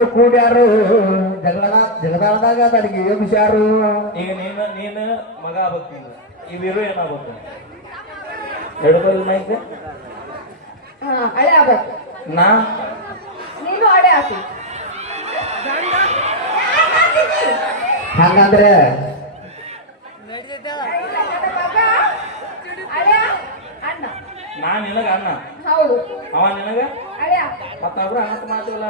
ಕೂಡ್ಯಾರು? ಜಗಳ ಜಗದಾಳದಾಗ ತನಗೆ ಎಬ್ಸ್ಯಾರು ಈಗ ನೀನು ನೀನು ಮಗ ಆಗ್ಬೇಕು ನೀನು ಇವಿರು ಏನಾಗ್ಬೇಕು ಹಿಡ್ಕೊಳ್ಳಿ ಮೈಕ್? ಹಳೆ ಆಗ್ಬೇಕು. ನಾ? ನೀನು ಹಳೆ ಹಾಕಿ ಹಂಗಂದ್ರೆ ನಾ ನಿನಗ ಅಣ್ಣ. ಹೌದು. ಅವ ನಿನಗ? ಮತ್ತೊಬ್ರು ಅಣ್ಣ ಮಾತಿವಲ್ಲ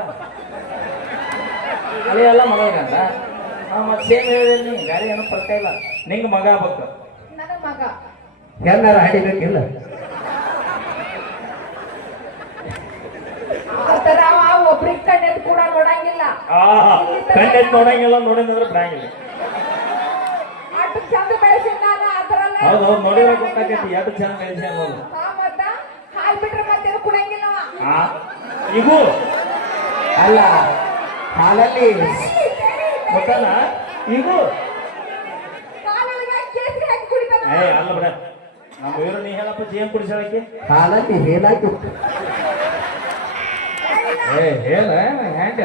ಅದೇ ಎಲ್ಲ ಮಗಂದ ನಾವು ಮತ್ತೆ ಸೇಮ್ ಹೇಳಿದೆ ನೀ? ಗಾಡಿ ಏನೋ ಪರ್ಕ ಇಲ್ಲ. ನಿಂಗೆ ಮಗ ಆಗ್ಬೇಕು. ನನ್ನ ಮಗ. ಹೆಣ್ಣಾರ ಹಡಿಬೇಕಿಲ್ಲ ಆತರ ಅವ ಒಬ್ರಿಗೆ ಕೂಡ ನೋಡಂಗಿಲ್ಲ. ಆ ಕಣ್ಣೆತ್ ನೋಡಂಗಿಲ್ಲ ನೋಡಿದ್ರೆ ಬಿಡಂಗಿಲ್ಲ ಅಷ್ಟು ಚಂದ ಬೆಳೆಸಿದ ನಾನು ಆತರ ಹೌದು ಹೌದು ನೋಡಿದ್ರೆ ಗೊತ್ತಾಗೈತಿ. ಎಷ್ಟು ಚೆನ್ನಾಗಿ ಬೆಳೆಸಿ ಅನ್ನೋದು ಮತ್ತ ಹಾಲ್ ಬಿಟ್ರೆ. ಆ ಇಗೂ. ಅಲ್ಲ ಹಾಲಲ್ಲಿ ಗೊತ್ತಲ್ಲ? ಇಗೂ ಕಾಲೊಳಗೆ ಹಾಕಿ ಹಾಕಿ ಕುಡಿತಾನ ಏ ಅಲ್ಲ ಬಿಡ. ನಮ್ಮ ಇವರು ನೀ ಹೇಳಪ್ಪ ಜೇಮ್ ಕುಡಿಸೋಕೆ ಹಾಲಲ್ಲಿ ಹೇಳಾಯ್ತು ಏ ಹೇಳ ಹ್ಯಾಂಡ್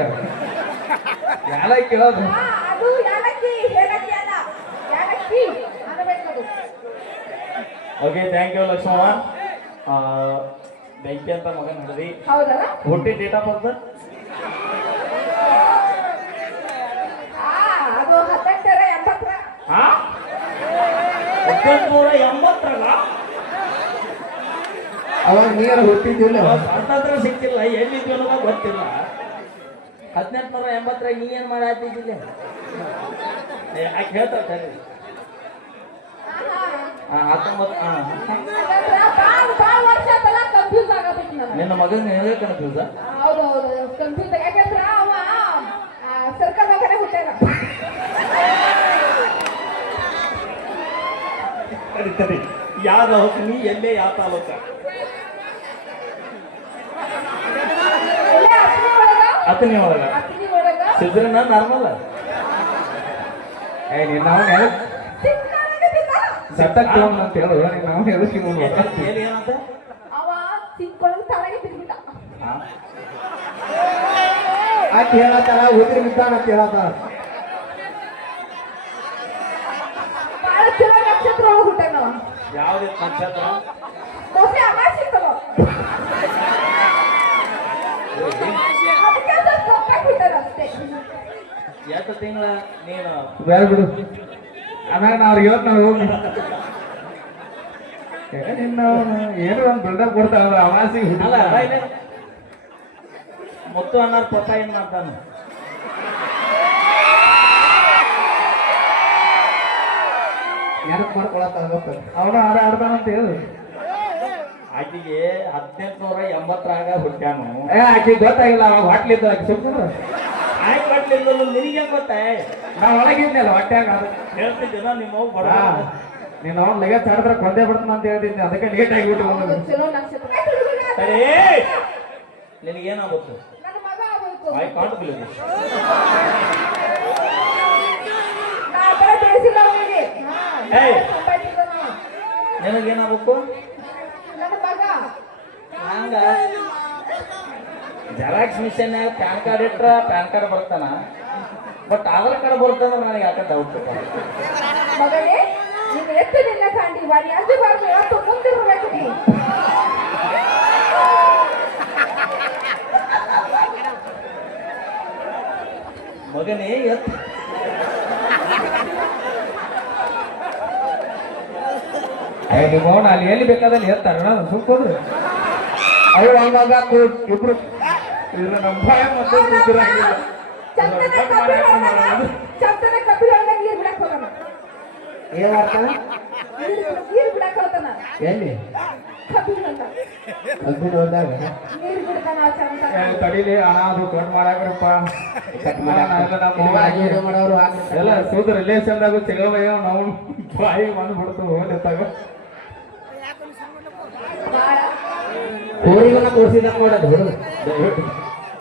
ಎಲ್ಲ ಕೇಳೋದು ಹಾ, ಅದು ಯಾಲಕ್ಕಿ ಏಲಕ್ಕಿ ಅಲ್ಲ. ಯಾಲಕ್ಕಿ ಅನ್ನಬೇಕದು ಓಕೆ ಥ್ಯಾಂಕ್ ಯು ಲಕ್ಷ್ಮಣ ಆ, ಬೆಂಕಿ ಅಂತ ಮಗನ ಹಿಡಿದಿ ಹುಟ್ಟಿ ಡೇಟ್ ಆಫ್ ಬರ್ತ್ ಆ ಅದು ಹದಿನೆಂಟರ ಎಂಬತ್ತರ ಹಾ ಒಂಬತ್ನೂರ ಎಂಬತ್ತರಲ್ಲ ಅವಾಗ ನೀರು ಹುಟ್ಟಿದ್ದಿಲ್ಲ. ಸ್ವಾತಂತ್ರ್ಯ ಸಿಕ್ಕಿಲ್ಲ ಎಲ್ಲಿದ್ವಿ ಅನ್ನೋದು ಗೊತ್ತಿಲ್ಲ. ಹದಿನೆಂಟುನೂರ ಎಂಬತ್ತರಾಗ ನೀ ಏನ್ ಮಾಡಾತಿದ್ದಿಲ್ಲ ಯಾಕೆ ಹೇಳ್ತಾರೆ ಸರಿ ಹತ್ತೊಂಬತ್ತು ನಿನ್ನ ಮಗನ ಹೇಗೆ ಕನ್ಫ್ಯೂಸ ಹೌದು ಹೌದು ಕನ್ಫ್ಯೂಸ್ ಯಾಕಂದ್ರ ಅವ ಸರ್ಕಲ್ ದಾಗನೆ ಹುಟ್ಟಾಗ ಸರಿ ಯಾವ ಹೋಗ್ತೀನಿ ಎಲ್ಲೇ ಯಾವ ತಾಲೂಕ? ಹತ್ತನೇ ಒಳಗ? ಸಿದ್ರನ ನಾರ್ಮಲ್. ಏ ನಿನ್ನ ನಾವು ಅಂತ ಹೇಳು ನಿನ್ನ ಅವನ ಎದಕ್ಕೆ ಎಲ್ಲಿ ಏನಂತ ಅವ ಸಿಕ್ಕೊಳಗ ತಳಗೆ ಬಿದ್ಬಿಟ್ಟ. ಹಾ? ಆಕೆ ಹೇಳತ್ತಾರ ಉದ್ರಿ ಬಿದ್ದಾನ ಅಂತ ಚಲೋ ನಕ್ಷತ್ರ ಒಳಗ ಹುಟ್ಟಾನ? ಯಾವ್ದು ನಕ್ಷತ್ರ? ಮೋಸ್ಟ್ಲಿ ಅಮಾವಾಸ್ಯೆ ಇತ್ತವ. ಅದಕ್ಕೆ ಸ್ವಲ್ಪ ಕಪ್ಪಾಗಿ ಬಿಟ್ಟಾರ ಅಷ್ಟೇ. ಎಷ್ಟು ತಿಂಗಳ ನೀನು? ಬೇಡ ಬಿಡು. ಆಮೇಲೆ ನಾವು ಅವ್ರಿಗೆ ಇವತ್ತು ನಾವು ಹೋಗಿ ನಿನ್ನ ಅವ್ನು ಏನೋ ಒಂದು ಬಿಲ್ಡಪ್ ಅಮಾಸಿಗೆ ಅಲ್ಲ ಬಾಯ್ಲೆ. ಮುತ್ತು ಅನ್ನಾರ ಪಪ್ಪ ಏನ್ ಮಾಡ್ತಾನ? ನೆನಪು ಮಾಡ್ಕೊಳತ್ತಾಳ ಗೊತ್ತ? ಅವನು ಆಡ ಆಡ್ತಾನಂತ ಹೇಳಿ. ಆಕೆಗೆ ಹದಿನೆಂಟು ಹದಿನೆಂಟುನೂರ ಎಂಬತ್ತರಾಗ ಹುಟ್ಟ್ಯಾನು. ಏ ಆಕೆ ಗೊತ್ತಾಗಿಲ್ಲ ಅವಾಗ ಹೊಟ್ಲಿದ್ದು ಆಕೆ ಸುಮ್ಮನೆ ಆಯ್ಕೆ ಹೊಟ್ಲಿದ್ದ ನಿನಗೆ ಗೊತ್ತೇ? ನಾ ಒಳಗಿದ್ನಲ್ಲ ಹೊಟ್ಟ್ಯಾಗ ಹೇಳ್ತಿದ್ದೆ ಹೇಳ್ತಿದ್ದೇನ ನಿಮ್ಮ ಬಡ. ನೀನು ಅವ್ನು ಲಗೇಜ್ ಹಾಡಿದ್ರೆ ಕೊಂದೇ ಬಿಡ್ತಾನ ಅಂತ ಹೇಳ್ತಿದ್ದೆ. ಅದಕ್ಕೆ ಲೇಟ್ ಆಗಿಬಿಟ್ಟು ಸರಿ. ನಿನಗೇನಾಗುತ್ತೆ? ನನ್ನ ಮಗ ಆಗ್ಬೇಕು ಐ ಕಾಂಟ್ ಬಿಲೀವ್ ನಾ ಆ ಥರ ಬೆಳೆಸಿಲ್ಲ ಅವನಿಗೆ ಏಯ್. ನಿನಗೇನಾಗಬೇಕು? ಹಂಗ? ಜೆರಾಕ್ಸ್ ಮಿಷನ್ ಪ್ಯಾನ್ ಕಾರ್ಡ್ ಇಟ್ರ ಪ್ಯಾನ್ ಕಾರ್ಡ್ ಬರ್ತಾನ. ಬಟ್ ಆಧಾರ್ ಕಾರ್ಡ್ ಬರ್ತಂದ್ರೆ ನನಗೆ ಯಾಕೆ ಡೌಟ್ ಮಗನೇ ನೀನು ಎಷ್ಟು ನಿನ್ನ ಕಾಂಡಿ ವಾರಿ ಅಂಜು ಬಾರ್ದು ಯಾವತ್ತು ಮುಂದಿರ್ಬೇಕು ನೀ ಮಗನೇ ಎತ್ ಏ ನಿಮ್ಮ ಅವನ ಅಲ್ಲಿ ಎಲ್ಲಿ ಬೇಕಾದಲ್ಲಿ ಹೇಳ್ತಾರ ಸುಮ್ಕೋದ್ರು ಅಯ್ಯೋ ಹಂಗಾಗ ಇಬ್ರು. ಇದ್ರ ನಮ್ಮ ಭಯ ಮತ್ತೆ ಕುಂತಿರಂಗಿಲ್ಲ. ಎಲ್ಲಿ? ಕಬ್ಬಿನ ಹೊಲ್ದಾಗ ನೀರ್ ಬಿಡ್ತಾನ ಆ ಚಂದನ ಏ, ತಡೀಲಿ ಹಣ ಅದು ಕಟ್ ಮಾಡಾಕ್ರಪ್ಪ. ಕಟ್ ಮಾಡೋರು ಎಲ್ಲ ಸೂದ್ರ ರಿಲೇಷನ್ದಾಗ ಸಿಗವಯ್ಯ ನಾವು ಬಾಯಿ ಬಂದ್ಬಿಡ್ತು ಹೋಗ್ಲಿತ್ತಾಗ ಬಾಳ ಊರಿಗನ್ನ ಮಾಡೋದು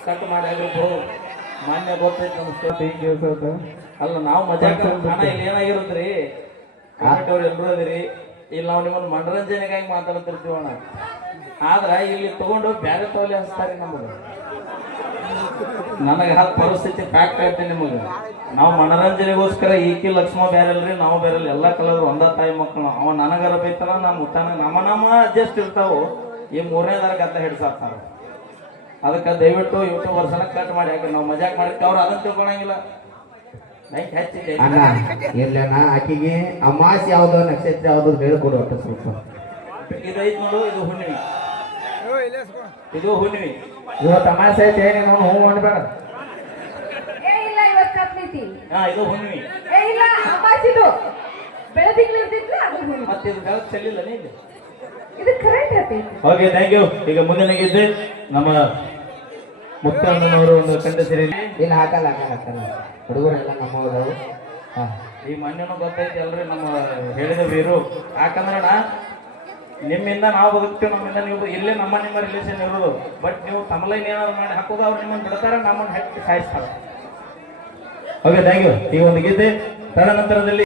ಕಟ್ ಮಾಡಿ ಬ್ರೋ ಮಾನ್ಯ ಗೊತ್ತೈತೆ ನಮ್ಮ ಸ್ಟೋರಿ ಹಿಂಗ್ ದಿವ್ಸ ಅಲ್ಲ ನಾವು ಮಜಾ ಹಣ ಇಲ್ಲಿ ಏನಾಗಿರುತ್ತ್ರಿ ಅವ್ರು ಎಲ್ಲರೂ ಅದಿರಿ. ಇಲ್ಲಿ ನಾವು ನಿಮ್ಮನ್ನ ಮನರಂಜನೆಗಾಗಿ ಮಾತಾಡ್ತಿರ್ತೀವಣ್ಣ. ಆದ್ರ ಇಲ್ಲಿ ತಗೊಂಡು ಬ್ಯಾರೆ ತೋಲಿ ಹಚ್ತಾರೆ ನಮಗೆ. ನನಗೆ ಹತ್ತು ಪರಿಸ್ಥಿತಿ ಫ್ಯಾಕ್ಟ್ ಐತೆ ನಿಮಗೆ. ನಾವು ಮನರಂಜನೆಗೋಸ್ಕರ ಈಕಿ ಲಕ್ಷ್ಮ ಬೇರೆಲ್ರಿ ನಾವು ಬೇರೆಲ್ಲ ಎಲ್ಲ ಕಲರ್ ಒಂದ ತಾಯಿ ಮಕ್ಕಳು. ಅವ ನನಗರ ಬೈತಾನ ನಾನು ಊಟನ ನಮ್ಮ ನಮ್ಮ ಅಡ್ಜಸ್ಟ್ ಇರ್ತಾವು. ಈ ಮೂರನೇದಾರ ಗದ್ದ ಹಿಡ್ಸಾಕ್ತಾರ. ಅದಕ್ಕೆ ದಯವಿಟ್ಟು ಯೂಟ್ಯೂಬರ್ಸನ ವರ್ಷನ ಕಟ್ ಮಾಡಿ ಯಾಕೆ ನಾವು ಮಜಾಕ್ ಮಾಡಿರ್ತೀವಿ. ಅವ್ರು ಅದನ್ನ ತಿಳ್ಕೊಳಂಗಿಲ್ಲ. ಅಣ್ಣ ಆಕಿಗೆ ಅಮಾಸ್ ಯಾವ್ದು ನಕ್ಷತ್ರ ಯಾವ್ದು ಹೇಳ್ಕೊಡು ಸ್ವಲ್ಪ. ಇದೈತ್ ನೋಡು ಇದು ಹುಣ್ಣಿಮೆ. ಇದು ಹುಣ್ಣಿಮೆ ಇವತ್ತು ತಮಾಷೆ ಐತೆ ನೀನು ಹ್ಞೂ ಮಾಡ್ಬೇಡ ಏ ಇಲ್ಲ ಇವತ್ತು ಹಾ ಇದು ಹುಣ್ಣಿಮೆ. ಏ ಇಲ್ಲ ಬೆಳದಿಂಗ್ಳು ಅದು ಹುಣ್ಣು. ಮತ್ತೆ ಇದು ಬೆಳಕು ಚೆಲ್ಲಿಲ್ಲ ನೀ ಇದು ಕರೆಂಟ್ ಐತಿ ಓಕೆ ಥ್ಯಾಂಕ್ ಯು ಈಗ ಮುಂದಿನ ಗೆದ್ದೆ ನಮ್ಮ ಮುಕ್ತಾಂದನವರು ಒಂದು ಕಂಡ ಸೇರಿ. ಇಲ್ಲಿ ಹಾಕಲ್ಲ ಹಾಕಲ್ಲ ಹುಡುಗರೆಲ್ಲ ಹಾ ಈ ಮಣ್ಣನ್ನು ಗೊತ್ತೈತಿ ಅಲ್ರಿ ನಮ್ಮ ಹೇಳಿದ ವೀರು. ಯಾಕಂದ್ರೆ ನಿಮ್ಮಿಂದ ನಾವು ಬದುಕ್ತೀವಿ, ನಮ್ಮಿಂದ ನೀವು ಇಲ್ಲೇ ನಮ್ಮ ನಿಮ್ಮ ರಿಲೇಷನ್ ಇರೋದು. ಬಟ್ ನೀವು ತಮಲೈನ್ ಏನಾದ್ರು ಮಾಡಿ ಹಾಕೋದು, ಅವ್ರು ನಿಮ್ಮನ್ನು ಬಿಡ್ತಾರೆ, ನಮ್ಮನ್ನು ಹಟ್ಟಿ ಸಾಯಿಸ್ತಾರೆ. ಓಕೆ ಥ್ಯಾಂಕ್ ಯು ಈ ಒಂದು ಗೀತೆ. ತದನಂತರದಲ್ಲಿ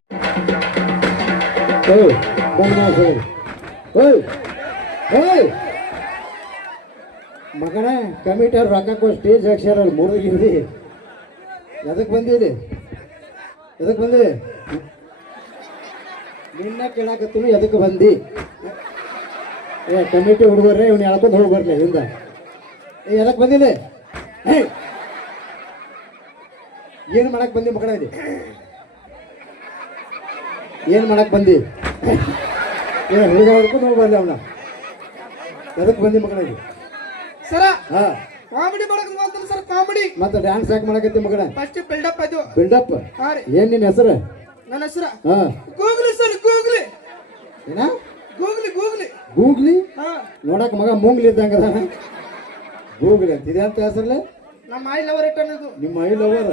ಮಗನ ಕಮಿಟರ್ ರೊಕ್ಕ ಕೊಟ್ಟು ಸ್ಟೇಜ್ ಹಾಕ್ಸ್ಯಾರ ಮುರಿದಿರಿ ಎದಕ್ಕೆ ಬಂದಿರಿ ಎದಕ್ಕೆ ಬಂದಿ? ನಿನ್ನ ಕೇಳಾಕತ್ತೀನಿ ಎದಕ್ಕೆ ಬಂದಿ? ಏ ಕಮಿಟಿ ಹುಡುಗರೇ ಇವ್ನು ಎಳ್ಕೊಂಡು ಹೋಗಿ ಬರ್ಲಿ ಹಿಂದ ಏ ಎದಕ್ಕೆ ಬಂದಿದೆ ಏ ಏನು ಮಾಡಕ್ಕೆ ಬಂದಿ ಮಕ್ಕಳ ಇಲ್ಲಿ? ಏನು ಮಾಡಕ್ಕೆ ಬಂದಿ? ಏ ಹುಡುಗ ಹುಡ್ಕೊಂಡು ಹೋಗಿ ಬರ್ಲಿ ಅವನ. ಎದಕ್ಕೆ ಬಂದಿ ಮಗನಿಗೆ ಸರ ಹಾ. ಕಾಮಿಡಿ ಮಾಡಕ್ ಬಂದ್ರಿ ಸರ್ ಕಾಮಿಡಿ ಮತ್ತೆ ಡ್ಯಾನ್ಸ್ ಯಾಕೆ ಮಾಡಕತ್ತಿ ಮಗನ ಫಸ್ಟ್ ಬಿಲ್ಡಪ್ ಅದು. ಬಿಲ್ಡಪ್ ಏನ್ ನಿನ್ನ ಹೆಸರು? ನನ್ನ ಹೆಸರು? ಹಾ. ಗೂಗ್ಲಿ ಸರ್ ಗೂಗ್ಲಿ ಏನ? ಗೂಗ್ಲಿ ಗೂಗ್ಲಿ ಗೂಗ್ಲಿ ಹಾ. ನೋಡಕ್ ಮಗ ಮೂಂಗ್ಲಿ ಇದ್ದಂಗ ಗೂಗ್ಲಿ ಅಂತ ಇದೆ ಅಂತ ಹೆಸರಲ್ಲ? ನಮ್ಮ ಐ ಲವರ್ ರಿಟರ್ನ್ ಇದು. ನಿಮ್ಮ ಐ ಲವರ್?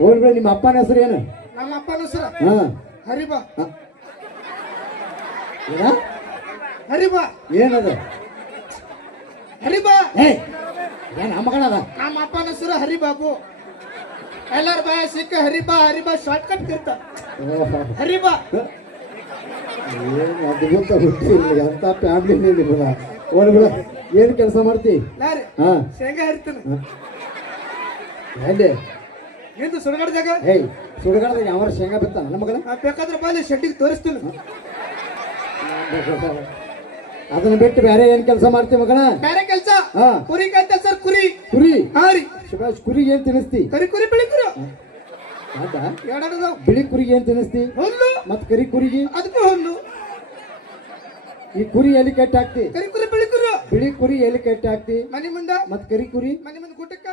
ಹೋಗ್ಬೇಡ ನಿಮ್ಮ ಅಪ್ಪನ ಹೆಸರು ಏನು? ನಮ್ಮ ಅಪ್ಪನ ಹೆಸರ. ಹಾ. ಹರಿಬಾ. ಏನ? ಹರಿಬಾ. ಏನದ? ಹರಿಬಾ. ಏ ಏನ್ ಆ ಮಗನ ಅದ ನಮ್ಮ ಅಪ್ಪನ ಹೆಸರು ಹರಿಬಾಬು. ಎಲ್ಲರ ಬಾಯ ಸಿಕ್ಕ ಹರಿಬಾ ಹರಿಬಾ ಶಾರ್ಟ್ ಕಟ್ ಓಹೋ. ಹರಿಬಾ. ಏನ್ ಅದ್ಭುತ ಗೊತ್ತಿಲ್ಲ ಅಂತ ಫ್ಯಾಮಿಲಿ ಬಿಡ ಓಡ್ ಬಿಡ ಏನ್ ಕೆಲಸ ಮಾಡ್ತಿ? ಹಾ. ಶೇಂಗಾ ಹರಿತಾನ. ಎಲ್ಲಿ? ನಿಂದು ಸುಡಗಡ ಜಾಗ ಏಯ್ ಸುಡುಗಾಡದಾಗ ಯಾವ ಶೇಂಗಾ ಬಿತ್ತ ನಮ್ಮ ಮಗನ? ಬೇಕಾದ್ರೆ ಬಾಲಿ ಶೆಡ್ಡಿಗೆ ತೋರಿಸ್ತೀನಿ. ಅದನ್ನ ಬಿಟ್ಟು ಬೇರೆ ಏನ್ ಕೆಲಸ ಮಾಡ್ತೀವಿ ಮಗನ? ಬೇರೆ ಕೆಲಸ? ಹಾ. ಕುರಿ ಕಾಯ್ತ ಸರ್ ಕುರಿ. ಕುರಿ? ಹಾ ರೀ. ಸುಭಾಷ್ ಕುರಿಗೆ ಏನ್ ತಿನ್ನಿಸ್ತಿ? ಕರಿ ಕುರಿ ಬಿಳಿ ಕುರಿ. ಬಿಳಿ ಕುರಿಗೆ ಏನ್ ತಿನ್ನಿಸ್ತಿ? ಹುಲ್ಲು. ಮತ್ ಕರಿ ಕುರಿಗೆ? ಅದಕ್ಕೂ ಹುಲ್ಲು. ಈ ಕುರಿ ಎಲ್ಲಿ ಕೆಟ್ಟ ಹಾಕ್ತಿ? ಕರಿ ಕುರಿ ಬೆಳಿ ಕುರಿ. ಬಿಳಿ ಕುರಿ ಎಲ್ಲಿ ಕೆಟ್ಟ ಹಾಕ್ತಿ? ಮನೆ ಮುಂದ? ಮತ್ ಕರಿ ಕುರಿ? ಮನೆ ಮುಂದೆ ಕೂಟಕ್ಕ?